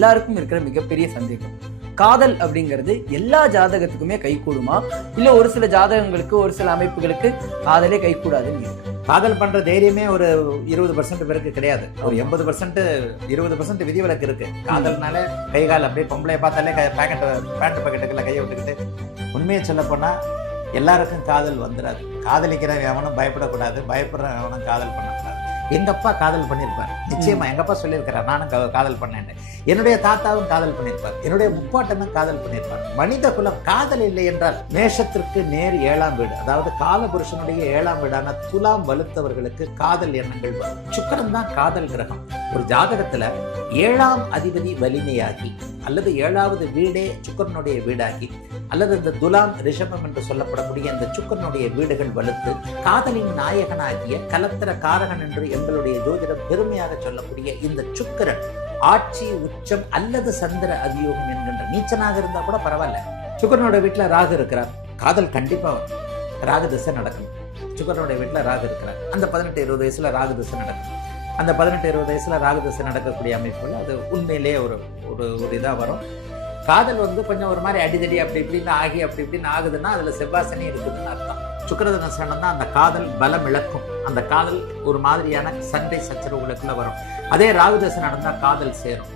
எல்லாருக்கும் இருக்கிற மிகப்பெரிய சந்தேகம். காதல் அப்படிங்கிறது எல்லா ஜாதகத்துக்குமே கைகூடுமா? இல்ல ஒரு சில ஜாதகங்களுக்கு ஒரு சில அமைப்புகளுக்கு காதலே கைகூடாதுன்னு இருக்கு. காதல் பண்ற தைரியமே ஒரு இருபது பர்சன்ட் பேருக்கு கிடையாது. ஒரு எண்பது பர்சன்ட் இருபது பர்சன்ட் விதிவிலக்கு இருக்கு. காதல்னால கை கால் அப்படியே பொம்பளைய பார்த்தாலே பேக்கெட் பேண்ட் பாக்கெட்டுக்குள்ள கையை விட்டுக்கிட்டு உண்மையை சொல்ல போனா எல்லாருக்கும் காதல் வந்துடாது காதலிக்கிறவன் எவனும் பயப்படக்கூடாது. பயப்படுறவன் எவனும் காதல் பண்ணக்கூடாது. எங்க அப்பா காதல் பண்ணியிருப்பார் நிச்சயமா எங்க அப்பா சொல்லியிருக்கிறார்? நானும் காதல் பண்ணேன்னு. என்னுடைய தாத்தாவும் காதல் பண்ணியிருப்பார் என்னுடைய முப்பாட்டனும் காதல் பண்ணியிருப்பார் மனித குலம் காதல் இல்லை என்றால் மேஷத்திற்கு நேர் ஏழாம் வீடு. அதாவது காலபுருஷனுடைய ஏழாம் வீடான துலாம் வலுத்தவர்களுக்கு காதல் எண்ணங்கள் வரும். சுக்கிரன் தான் காதல் கிரகம். ஒரு ஜாதகத்துல ஏழாம் அதிபதி வலிமையாகி அல்லது ஏழாவது வீடே சுக்கரனுடைய வீடாகி அல்லது இந்த துலாம் ரிஷபம் என்று சொல்லப்படக்கூடிய இந்த சுக்கரனுடைய வீடுகள் வலுத்து காதலின் நாயகனாகிய கலத்திர காரகன் என்று எங்களுடைய ஜோதிடம் பெருமையாக சொல்லக்கூடிய இந்த சுக்கரன் ஆட்சி உச்சம் அல்லது சந்திர அதியோகம் என்கின்ற நீச்சனாக இருந்தா கூட பரவாயில்ல. சுக்கரனோட வீட்டுல ராகு இருக்கிறார். காதல் கண்டிப்பா ராகு திசை நடக்கும். சுக்கரனுடைய வீட்டுல ராகு இருக்கிறார். அந்த பதினெட்டு இருபது வயசுல ராகு திசை நடக்கும். அந்த பதினெட்டு இருபது வயசில் ராகு திசை நடக்கக்கூடிய அமைப்புகள் அது உண்மையிலேயே ஒரு ஒரு ஒரு இதாக வரும். காதல் வந்து கொஞ்சம் ஒரு மாதிரி அடிதடி அப்படி இப்படின்னு ஆகி அப்படி இப்படின்னு ஆகுதுன்னா அதில் செவ்வாசனி இருக்குதுன்னு அர்த்தம். சுக்கரதனசனம் தான் அந்த காதல் பலம் இழக்கும். அந்த காதல் ஒரு மாதிரியான சண்டை சச்சரவுகளுக்குள்ள வரும். அதே ராகுதசை நடந்தால் காதல் சேரும்.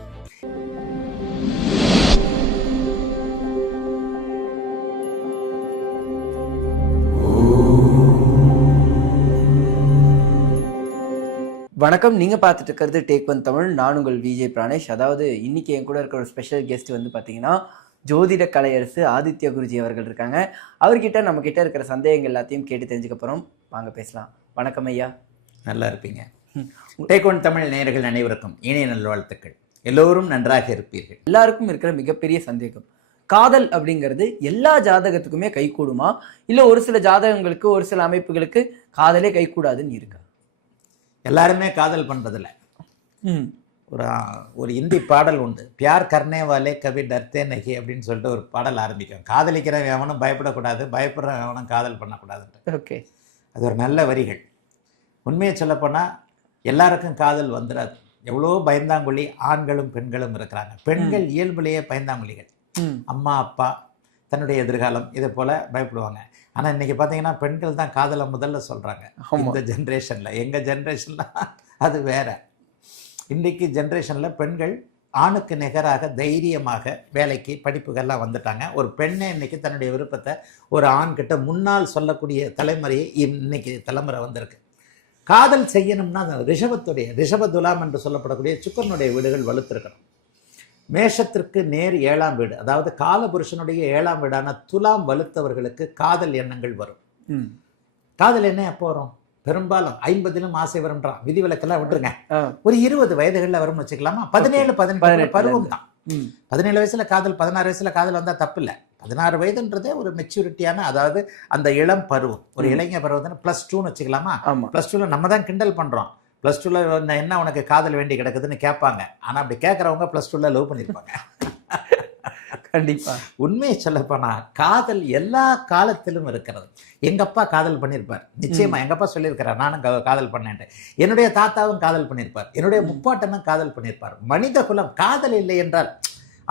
வணக்கம். நீங்க பார்த்துட்டு இருக்கிறது டேக் ஒன் தமிழ் நான் உங்கள் விஜய் பிராணேஷ். அதாவது இன்னைக்கு என் கூட இருக்கிற ஒரு ஸ்பெஷல் கெஸ்ட் வந்து பாத்தீங்கன்னா ஜோதிட கலையரசு ஆதித்ய குருஜி அவர்கள் இருக்காங்க. அவர்கிட்ட நம்ம கிட்ட இருக்கிற சந்தேகங்கள் எல்லாத்தையும் கேட்டு தெரிஞ்சுக்க போறோம். வாங்க பேசலாம். வணக்கம் ஐயா. நல்லா இருப்பீங்க. டேக் ஒன் தமிழ் நேயர்கள் அனைவருக்கும் இணைய நல்வாழ்த்துக்கள். எல்லோரும் நன்றாக இருப்பீர்கள். எல்லாருக்கும் இருக்கிற மிகப்பெரிய சந்தேகம். காதல் அப்படிங்கிறது எல்லா ஜாதகத்துக்குமே கைகூடுமா? இல்ல ஒரு சில ஜாதகங்களுக்கு ஒரு சில அமைப்புகளுக்கு காதலே கைகூடாதுன்னு இருக்கா? எல்லாருமே காதல் பண்றதில்ல. ம். ஒரு ஒரு இந்தி பாடல் உண்டு. பியார் கர்னே வாலே கவி டர்த்தே நகி அப்படின்னு சொல்லிட்டு ஒரு பாடல் ஆரம்பிக்கும். காதலிக்கிறவன் எவனும் பயப்படக்கூடாது பயப்படுறவன் எவனும் காதல் பண்ணக்கூடாதுன்ட்டு. ஓகே. அது ஒரு நல்ல வரிகள். உண்மையை சொல்லப்போனால் எல்லாருக்கும் காதல் வந்துடாது எவ்வளோ பயந்தாங்குழி ஆண்களும் பெண்களும் இருக்கிறாங்க. பெண்கள் இயல்புலேயே பயந்தாங்குழிகள். அம்மா அப்பா தன்னுடைய எதிர்காலம் இதை போல பயப்படுவாங்க. ஆனால் இன்னைக்கு பார்த்தீங்கன்னா பெண்கள் தான் காதலை முதல்ல சொல்கிறாங்க இந்த ஜென்ரேஷனில் எங்கள் ஜென்ரேஷனில் அது வேற. இன்றைக்கு ஜென்ரேஷனில் பெண்கள் ஆணுக்கு நிகராக தைரியமாக வேலைக்கு படிப்புகள்லாம் வந்துட்டாங்க. ஒரு பெண்ணே இன்னைக்கு தன்னுடைய விருப்பத்தை ஒரு ஆண்கிட்ட முன்னால் சொல்லக்கூடிய தலைமுறையை இன்னைக்கு தலைமுறை வந்திருக்கு. காதல் செய்யணும்னா ரிஷபத்துடைய ரிஷப துலாம் என்று சொல்லப்படக்கூடிய சுக்கரனுடைய வீடுகள் வலுத்திருக்கணும். மேஷத்திற்கு நேர் ஏழாம் வீடு. அதாவது காலபுருஷனுடைய ஏழாம் வீடான துலாம் வலுத்தவர்களுக்கு காதல் எண்ணங்கள் வரும். ம். காதல் என்ன எப்போ வரும்? பெரும்பாலும் ஐம்பதிலும் ஆசை வரும்ன்றான் விதிவிலக்கெல்லாம் விட்டுருங்க. ஒரு இருபது வயதுகளில் வரும்னு வச்சுக்கலாமா? பதினேழு பதினெட்டு பருவம் தான். பதினேழு வயசுல காதல் பதினாறு வயசுல காதல் வந்தா தப்பு இல்லை பதினாறு வயதுன்றதே ஒரு மெச்சூரிட்டியான அதாவது அந்த இளம் பருவம். ஒரு ம். இளைஞர் பருவம் ப்ளஸ் டூன்னு வச்சுக்கலாமா? ப்ளஸ் டூவில் நம்ம தான் கிண்டல் பண்ணுறோம் ப்ளஸ் டூவில் என்ன உனக்கு காதல் வேண்டி கிடக்குதுன்னு கேட்பாங்க. ஆனால் அப்படி கேட்குறவங்க ப்ளஸ் டூவில் லவ் பண்ணியிருப்பாங்க கண்டிப்பா. உண்மையை சொல்லப்போனா காதல் எல்லா காலத்திலும் இருக்கிறது. எங்க அப்பா காதல் பண்ணியிருப்பார் நிச்சயமா எங்க அப்பா சொல்லியிருக்கிறார் நானும் காதல் பண்ணேன் என்னுடைய தாத்தாவும் காதல் பண்ணியிருப்பார் என்னுடைய. முப்பாட்டனும் காதல் பண்ணியிருப்பார் மனித குலம் காதல் இல்லை என்றால்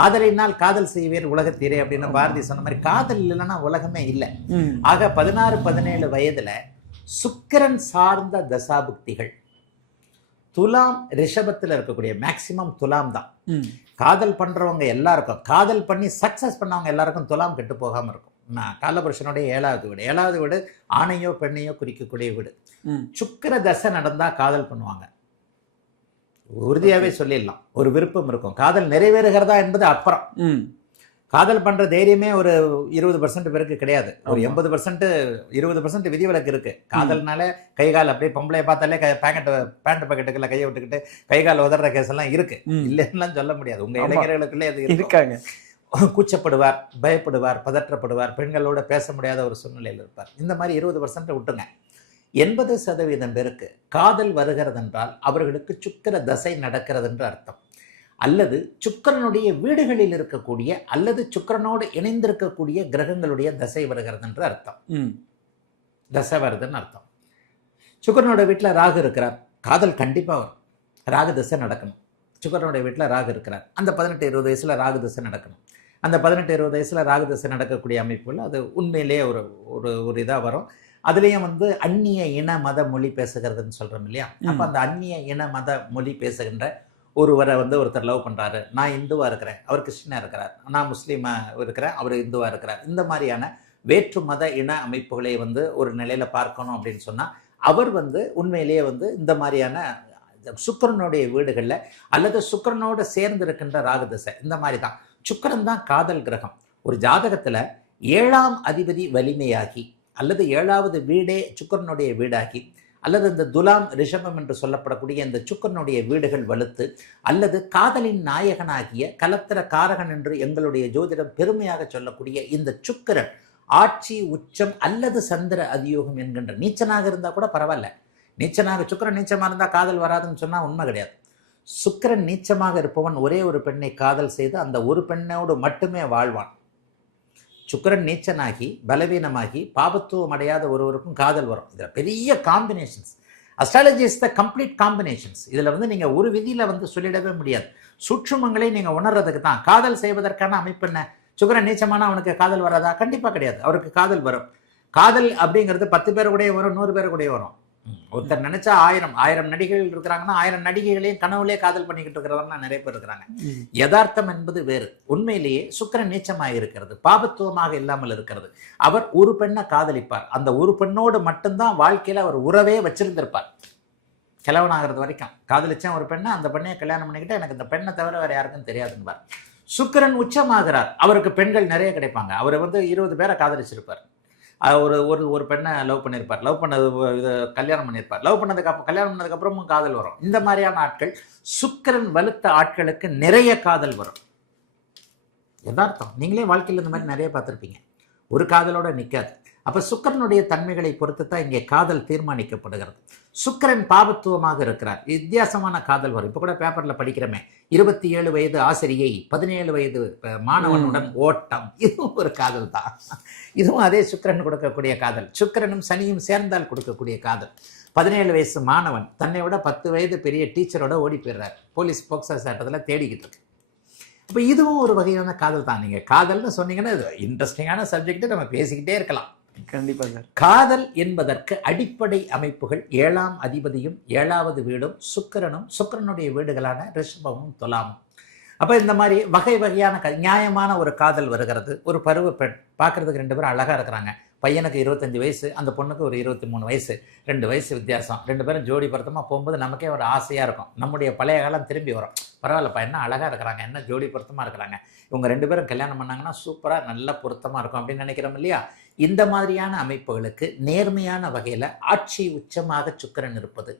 ஆதலினால் காதல் செய்வீர் உலகத்தீரே அப்படின்னு. பாரதி சொன்ன மாதிரி காதல் இல்லைன்னா உலகமே இல்லை. ஆக பதினாறு பதினேழு வயதுல சுக்கிரன் சார்ந்த தசாபுக்திகள் துலாம் ரிஷபத்தில் இருக்கக்கூடிய மேக்சிமம் துலாம் தான். காதல் பண்றவங்க எல்லாருக்கும் காதல் பண்ணி சக்சஸ் பண்ணவங்க எல்லாருக்கும் துலாம் கெட்டு போகாம இருக்கும். காலபுருஷனுடைய ஏழாவது வீடு. ஏழாவது வீடு ஆணையோ பெண்ணையோ குறிக்கக்கூடிய வீடு. சுக்கிர தசை நடந்தா காதல் பண்ணுவாங்க. உறுதியாவே சொல்லிடலாம். ஒரு விருப்பம் இருக்கும். காதல் நிறைவேறுகிறதா என்பது அப்புறம். காதல் பண்ற தைரியமே ஒரு இருபது பர்சன்ட் பேருக்கு கிடையாது. ஒரு. எண்பது பர்சன்ட் இருபது பர்சன்ட் விதிவிலக்கு இருக்கு. காதல்னால கை கால் அப்படியே பொம்பளைய பார்த்தாலே பேக்கெட் பேண்ட் பாக்கெட்டுக்குள்ள கையை விட்டுக்கிட்டு கை கால் உதற கேஸ் எல்லாம் இருக்கு. ம். இல்லைன்னுலாம் சொல்ல முடியாது. உங்க. இளைஞர்களுக்குள்ளே அது இருக்காங்க. கூச்சப்படுவார் பயப்படுவார் பதற்றப்படுவார் பெண்களோட பேச முடியாத ஒரு சூழ்நிலையில் இருப்பார். இந்த மாதிரி இருபது பர்சன்ட் விட்டுங்க எண்பது சதவீதம் பேருக்கு காதல் வருகிறது என்றால் அவர்களுக்கு சுக்கிர தசை நடக்கிறது என்று அர்த்தம். அல்லது சுக்கிரனுடைய வீடுகளில் இருக்கக்கூடிய அல்லது சுக்கிரனோடு இணைந்திருக்கக்கூடிய கிரகங்களுடைய தசை வருகிறது என்று அர்த்தம். தசை வருதுன்னு அர்த்தம். சுக்கிரனோட வீட்டில் ராகு இருக்கிறார். காதல் கண்டிப்பாக வரும். ராகு தசை நடக்கணும். சுக்கரனுடைய வீட்டில் ராகு இருக்கிறார். அந்த பதினெட்டு இருபது வயசுல ராகு திசை நடக்கணும். அந்த பதினெட்டு இருபது வயசுல ராகு திசை நடக்கக்கூடிய அமைப்புகள் அது உண்மையிலேயே ஒரு ஒரு ஒரு இதாக வரும். அதுலேயும் வந்து அந்நிய இன மத மொழி பேசுகிறதுன்னு சொல்கிறோம் இல்லையா? அப்போ அந்த அந்நிய இன மத மொழி பேசுகின்ற ஒருவரை வந்து ஒருத்தர் லவ் பண்ணுறாரு நான் இந்துவாக இருக்கிறேன். அவர் கிறிஸ்டினாக இருக்கிறார். நான் முஸ்லீமாக இருக்கிறேன். அவர் இந்துவாக இருக்கிறார். இந்த மாதிரியான வேற்று மத இன அமைப்புகளை வந்து ஒரு நிலையில் பார்க்கணும் அப்படின்னு சொன்னால் அவர் வந்து உண்மையிலேயே வந்து இந்த மாதிரியான சுக்கரனுடைய வீடுகளில் அல்லது சுக்கரனோடு சேர்ந்து இருக்கின்ற ராகுதசை இந்த மாதிரி தான் சுக்கிரன் தான் காதல் கிரகம். ஒரு ஜாதகத்தில் ஏழாம் அதிபதி வலிமையாகி அல்லது ஏழாவது வீடே சுக்கரனுடைய வீடாகி அல்லது இந்த துலாம் ரிஷபம் என்று சொல்லப்படக்கூடிய இந்த சுக்கரனுடைய வீடுகள் வலுத்து அல்லது காதலின் நாயகனாகிய கலத்தர காரகன் என்று எங்களுடைய ஜோதிடம் பெருமையாக சொல்லக்கூடிய இந்த சுக்கிரன் ஆட்சி உச்சம் அல்லது சந்திர அதியோகம் என்கின்ற நீச்சனாக இருந்தால் கூட பரவாயில்ல. நீச்சனாக சுக்கிரன் நீச்சமாக இருந்தால் காதல் வராதுன்னு சொன்னால் உண்மை கிடையாது. சுக்கிரன் நீச்சமாக இருப்பவன் ஒரே ஒரு பெண்ணை காதல் செய்து அந்த ஒரு பெண்ணோடு மட்டுமே வாழ்வான். சுக்கிரன் நீச்சனாகி பலவீனமாகி பாபத்துவம் அடையாத ஒருவருக்கும் காதல் வரும். இதில் பெரிய combinations astrology is the complete combinations இதில் வந்து நீங்கள் ஒரு விதியில் வந்து சொல்லிடவே முடியாது. சூட்சுமங்களை நீங்கள் உணர்றதுக்கு தான். காதல் செய்வதற்கான அமைப்பு என்ன? சுக்கரன் நீச்சமான அவனுக்கு காதல் வராதா? கண்டிப்பாக கிடையாது. அவருக்கு காதல் வரும். காதல் அப்படிங்கிறது பத்து பேர் கூடயே வரும் நூறு பேர் கூட வரும். ஒருத்தர் நினைச்சா ஆயிரம் ஆயிரம் நடிகைகள் இருக்கிறாங்கன்னா ஆயிரம் நடிகைகளையும் கனவுலயே காதல் பண்ணிக்கிட்டு இருக்கிறவங்க நிறைய பேர் இருக்கிறாங்க. யதார்த்தம் என்பது வேறு. உண்மையிலேயே சுக்கிரன் நீச்சமாக இருக்கிறது பாபத்துவமாக இல்லாமல் இருக்கிறது. அவர் ஒரு பெண்ணை காதலிப்பார். அந்த ஒரு பெண்ணோடு மட்டும்தான் வாழ்க்கையில அவர் உறவே வச்சிருந்திருப்பார். கிழவனாகிறது வரைக்கும். காதலிச்சேன் ஒரு பெண்ணை அந்த பெண்ணையை கல்யாணம் பண்ணிக்கிட்டு எனக்கு இந்த பெண்ணை தவிர வேற யாருக்கும் தெரியாதுன்பார் சுக்கிரன் உச்சமாகிறார். அவருக்கு பெண்கள் நிறைய கிடைப்பாங்க. அவர் வந்து இருபது பேரை காதலிச்சிருப்பார். ஒரு ஒரு ஒரு பெண்ணை லவ் பண்ணியிருப்பார். லவ் பண்ணது இது கல்யாணம் பண்ணியிருப்பார். லவ் பண்ணதுக்கு அப்புறம் கல்யாணம் பண்ணதுக்கு அப்புறமும் காதல் வரும். இந்த மாதிரியான ஆட்கள் சுக்கிரன் வலுத்த ஆட்களுக்கு நிறைய காதல் வரும். எதார்த்தம். நீங்களே வாழ்க்கையில் இந்த மாதிரி நிறைய பார்த்துருப்பீங்க. ஒரு காதலோட நிற்காது அப்போ சுக்கிரனுடைய தன்மைகளை பொறுத்து தான் இங்கே காதல் தீர்மானிக்கப்படுகிறது. சுக்கிரன் பாபத்துவமாக இருக்கிறார். வித்தியாசமான காதல் வரும். இப்போ கூட பேப்பரில் படிக்கிறோமே. இருபத்தி ஏழு வயது ஆசிரியை பதினேழு வயது மாணவனுடன் ஓட்டம். இதுவும் ஒரு காதல் தான். இதுவும் அதே சுக்கிரன் கொடுக்கக்கூடிய காதல். சுக்கிரனும் சனியும் சேர்ந்தால் கொடுக்கக்கூடிய காதல். பதினேழு வயசு மாணவன். தன்னை விட பத்து வயது பெரிய டீச்சரோட ஓடி போயிடுறார். போலீஸ் போக்சோ சட்டத்தில் தேடிக்கிட்டு இருக்கு. அப்போ இதுவும் ஒரு வகையான காதல் தான். நீங்கள் காதல்னு சொன்னீங்கன்னா இது இன்ட்ரெஸ்டிங்கான சப்ஜெக்ட் நம்ம பேசிக்கிட்டே இருக்கலாம். கண்டிப்பா சார். காதல் என்பதற்கு அடிப்படை அமைப்புகள் ஏழாம் அதிபதியும் ஏழாவது வீடும் சுக்கிரனும் சுக்கரனுடைய வீடுகளான ரிஷபமும் துலாமும். அப்போ இந்த மாதிரி வகை வகையான க நியாயமான ஒரு காதல் வருகிறது. ஒரு பருவ பெண் பார்க்கறதுக்கு ரெண்டு பேரும் அழகாக இருக்கிறாங்க. பையனுக்கு இருபத்தஞ்சி வயசு அந்த பொண்ணுக்கு ஒரு இருபத்தி மூணு வயசு ரெண்டு வயசு வித்தியாசம். ரெண்டு பேரும் ஜோடி பொருத்தமாக போகும்போது நமக்கே ஒரு ஆசையாக இருக்கும். நம்முடைய பழைய காலம் திரும்பி வரும். பரவாயில்லப்பா என்ன அழகாக இருக்கிறாங்க என்ன ஜோடி பொருத்தமாக இருக்கிறாங்க. இவங்க ரெண்டு பேரும் கல்யாணம் பண்ணாங்கன்னா சூப்பராக நல்ல பொருத்தமாக இருக்கும் அப்படின்னு நினைக்கிறோம் இல்லையா? இந்த மாதிரியான அமைப்புகளுக்கு நேர்மையான வகையில் ஆட்சி உச்சமாக சுக்கிரன் இருப்பது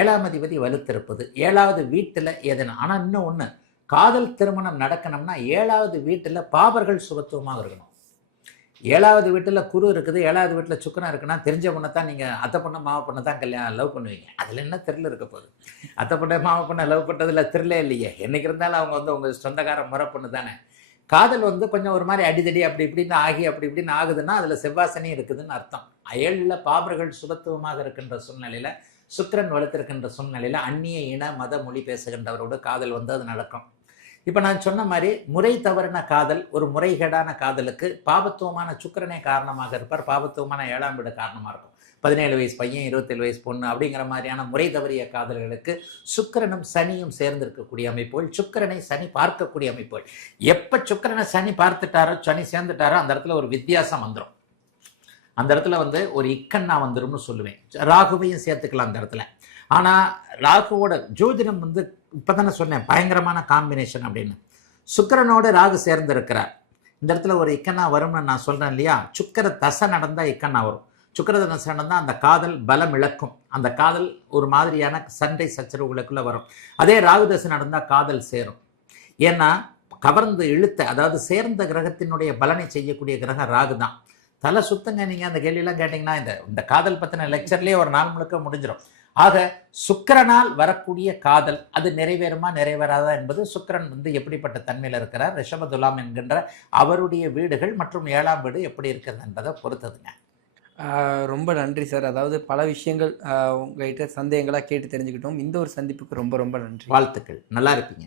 ஏழாம் அதிபதி வலுத்திருப்பது ஏழாவது வீட்டில் எதனா ஆனால் இன்னும் ஒன்று காதல் திருமணம் நடக்கணும்னா ஏழாவது வீட்டில் பாபர்கள் சுபத்துவமாக இருக்கணும். ஏழாவது வீட்டில் குரு இருக்குது ஏழாவது வீட்டில் சுக்கரம் இருக்குன்னா தெரிஞ்ச பொண்ணை தான் நீங்கள் அத்தை பொண்ணை மாவை பொண்ணை தான் கல்யாணம் லவ் பண்ணுவீங்க. அதில் என்ன த்ரில் இருக்க போகுது? அத்தை பொண்ணை மாவை பொண்ணை லவ் பண்ணுறதுல த்ரில்லே இல்லையே. என்றைக்கு இருந்தாலும் அவங்க வந்து உங்கள் சொந்தக்கார முறை பொண்ணு தானே. காதல் வந்து கொஞ்சம் ஒரு மாதிரி அடிதடி அப்படி இப்படின்னு ஆகி அப்படி இப்படின்னு ஆகுதுன்னா அதில் செவ்வாசனி இருக்குதுன்னு அர்த்தம். ஏழில் பாபர்கள் சுபத்துவமாக இருக்கின்ற சூழ்நிலையில் சுக்கரன் வளர்த்துருக்கின்ற சூழ்நிலையில் அந்நிய இன மத மொழி பேசுகின்றவரோடு காதல் வந்து அது நடக்கும். இப்போ நான் சொன்ன மாதிரி முறை தவறின காதல் ஒரு முறைகேடான காதலுக்கு பாபத்துவமான சுக்கிரனே காரணமாக இருப்பார். பாபத்துவமான ஏழாம் வீடு காரணமாக இருக்கும். பதினேழு வயசு பையன் இருபத்தேழு வயசு பொண்ணு அப்படிங்கிற மாதிரியான முறை தவறிய காதல்களுக்கு சுக்கிரனும் சனியும் சேர்ந்திருக்கக்கூடிய அமைப்புகள் சுக்கிரனை சனி பார்க்கக்கூடிய அமைப்புகள். எப்போ சுக்கிரனை சனி பார்த்துட்டாரோ சனி சேர்ந்துட்டாரோ அந்த இடத்துல ஒரு வித்தியாசம் வந்துடும் அந்த இடத்துல வந்து ஒரு இக்கண்ணா வந்துரும்னு சொல்லுவேன். ராகுவையும் சேர்த்துக்கலாம் அந்த இடத்துல. ஆனால் ராகுவோட ஜோதிடம் வந்து இப்போ தானே சொன்னேன் பயங்கரமான காம்பினேஷன் அப்படின்னு. சுக்கிரனோட ராகு சேர்ந்திருக்கிறார். இந்த இடத்துல ஒரு இக்கண்ணா வரும்னு நான் சொல்கிறேன் இல்லையா? சுக்கர தசை நடந்தால் இக்கண்ணா வரும். சுக்கர தசை நடந்தால் அந்த காதல் பலம் இழக்கும். அந்த காதல் ஒரு மாதிரியான சண்டை சச்சரவுகளுக்குள்ளே வரும். அதே ராகு தசை நடந்தால் காதல் சேரும். ஏன்னா கவர்ந்து இழுத்த அதாவது சேர்ந்த கிரகத்தினுடைய பலனை செய்யக்கூடிய கிரகம் ராகு தான். தலை சுத்தங்க நீங்கள் அந்த கேள்வியெல்லாம் கேட்டிங்கன்னா இந்த இந்த காதல் பற்றின லெக்சர்லேயே ஒரு நாள் முழுக்க முடிஞ்சிடும் ஆக சுக்கிரனால் வரக்கூடிய காதல் அது நிறைவேறுமா நிறைவேறாதா என்பது சுக்கிரன் வந்து எப்படிப்பட்ட தன்மையில் இருக்கிறார் ரிஷபதுலாம் என்கின்ற அவருடைய வீடுகள் மற்றும் ஏழாம் வீடு எப்படி இருக்கிறது என்பதை பொறுத்ததுங்க. ரொம்ப நன்றி சார். அதாவது பல விஷயங்கள் ஆஹ் உங்ககிட்ட சந்தேகங்களாக கேட்டு தெரிஞ்சுக்கிட்டோம். இந்த ஒரு சந்திப்புக்கு ரொம்ப ரொம்ப நன்றி. வாழ்த்துக்கள். நல்லா இருப்பீங்க.